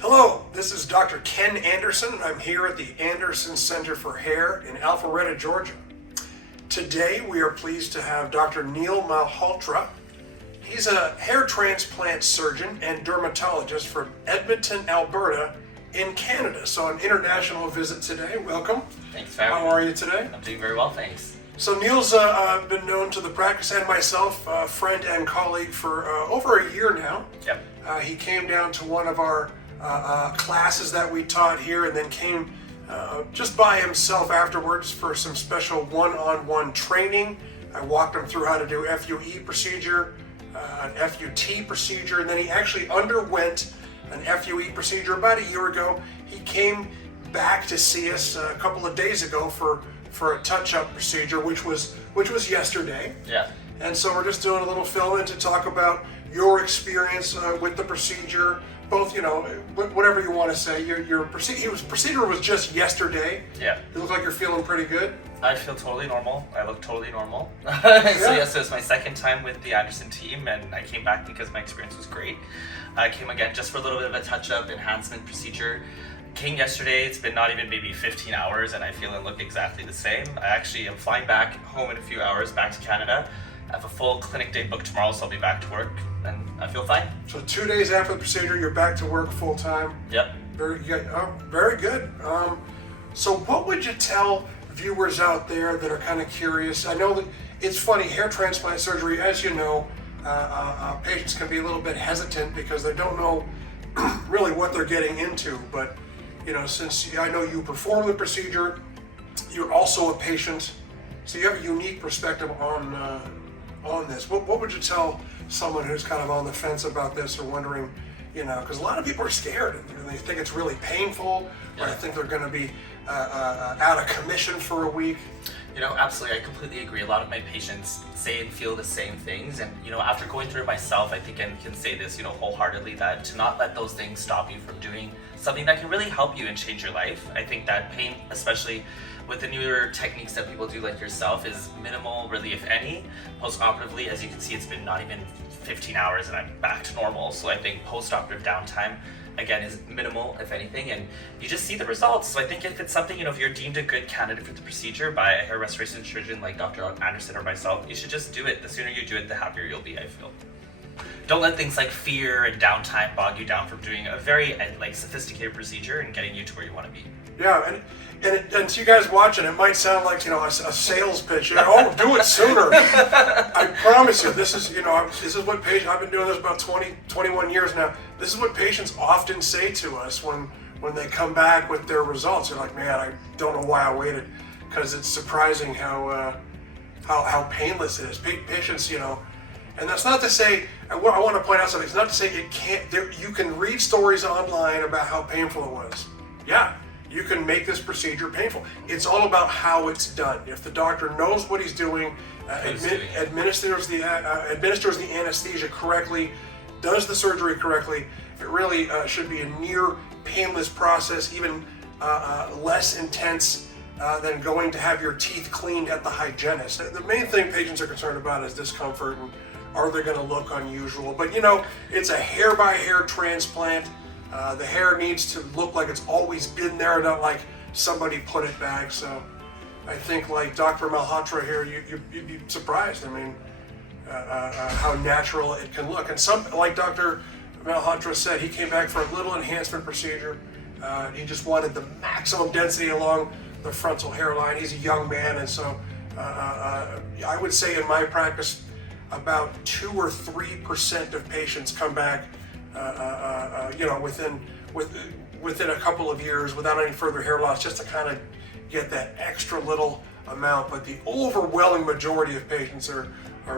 Hello, this is Dr. Ken Anderson. I'm here at the Anderson Center for Hair in Alpharetta, Georgia. Today we are pleased to have Dr. Neel Malhotra. He's a hair transplant surgeon and dermatologist from Edmonton, Alberta in Canada. So an international visit today. Welcome. Thanks for having me. How are you today? I'm doing very well, thanks. So Neel's been known to the practice and myself, friend and colleague for over a year now. Yep. He came down to one of our classes that we taught here and then came just by himself afterwards for some special one-on-one training. I walked him through how to do FUE procedure, an FUT procedure, and then he actually underwent an FUE procedure about a year ago. He came back to see us a couple of days ago for a touch-up procedure, which was yesterday. Yeah. And so we're just doing a little fill-in to talk about your experience with the procedure, both, whatever you want to say. Your procedure was just yesterday. Yeah. You look like you're feeling pretty good. I feel totally normal. I look totally normal. Yeah. So it's my second time with the Anderson team, and I came back because my experience was great. I came again just for a little bit of a touch-up enhancement procedure. Came yesterday. It's been not even maybe 15 hours, and I feel and look exactly the same. I actually am flying back home in a few hours back to Canada. I have a full clinic day booked tomorrow, so I'll be back to work, and I feel fine. So 2 days after the procedure, you're back to work full-time. Yep. Very good. Very good. So what would you tell viewers out there that are kind of curious? I know that it's funny, hair transplant surgery, as you know, patients can be a little bit hesitant because they don't know really what they're getting into. But, since I know you perform the procedure, you're also a patient, so you have a unique perspective on this. What would you tell someone who's kind of on the fence about this or wondering, because a lot of people are scared and they think it's really painful, or they think they're going to be out of commission for a week. Absolutely, I completely agree. A lot of my patients say and feel the same things, and after going through it myself, I think I can say this, wholeheartedly, that to not let those things stop you from doing something that can really help you and change your life. I think that pain, especially with the newer techniques that people do like yourself, is minimal, really, if any. Post-operatively, as you can see, it's been not even 15 hours and I'm back to normal. So I think post-operative downtime, again, is minimal, if anything, and you just see the results. So I think if it's something, if you're deemed a good candidate for the procedure by a hair restoration surgeon like Dr. Anderson or myself, you should just do it. The sooner you do it, the happier you'll be, I feel. Don't let things like fear and downtime bog you down from doing a very sophisticated procedure and getting you to where you want to be. Yeah, and to you guys watching, it might sound like a sales pitch. Oh, do it sooner. I promise you, this is what patients. I've been doing this about 21 years now. This is what patients often say to us when they come back with their results. They're like, man, I don't know why I waited, because it's surprising how painless it is. Patients, and that's not to say. I want to point out something. It's not to say it can't. You can read stories online about how painful it was. Yeah. You can make this procedure painful. It's all about how it's done. If the doctor knows what he's doing, administers the anesthesia correctly, does the surgery correctly, it really should be a near painless process, even less intense than going to have your teeth cleaned at the hygienist. The main thing patients are concerned about is discomfort and are they going to look unusual. But it's a hair-by-hair transplant. The hair needs to look like it's always been there, not like somebody put it back. So I think, like Dr. Malhotra here, you'd be surprised. I mean, how natural it can look. And like Dr. Malhotra said, he came back for a little enhancement procedure. He just wanted the maximum density along the frontal hairline. He's a young man, and so I would say in my practice, about 2 or 3% of patients come back within a couple of years without any further hair loss, just to kind of get that extra little amount. But the overwhelming majority of patients are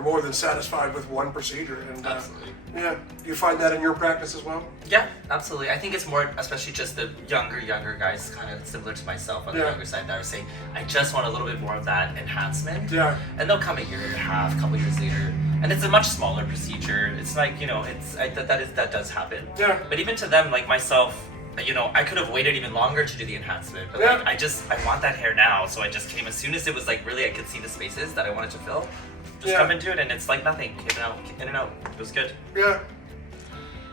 more than satisfied with one procedure. And absolutely. Yeah, you find that in your practice as well? Yeah, absolutely. I think it's more, especially just the younger guys, kind of similar to myself on the younger side, that are saying, I just want a little bit more of that enhancement. Yeah. And they'll come a year and a half, a couple years later, and it's a much smaller procedure. It's like, that does happen. Yeah. But even to them, like myself, I could have waited even longer to do the enhancement, but I want that hair now, so I just came as soon as it was really I could see the spaces that I wanted to fill. Just come into it, and it's like nothing. In and out. It was good. Yeah.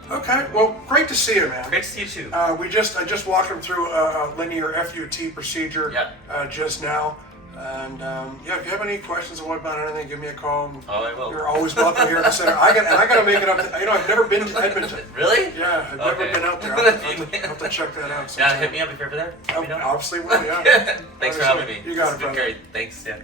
Okay, well, great to see you, man. Great to see you too. I just walked him through a linear FUT procedure just now. And if you have any questions or about anything, give me a call. Oh, I will. You're always welcome here at the center. I got to make it up. I've never been to Edmonton. Really? Yeah, I've never been out there. I'll have to check that out sometime. Yeah, hit me up if you're ever there. Let me know. Obviously will, yeah. Thanks for having me. You got it, It's been brother. great. Thanks, yeah.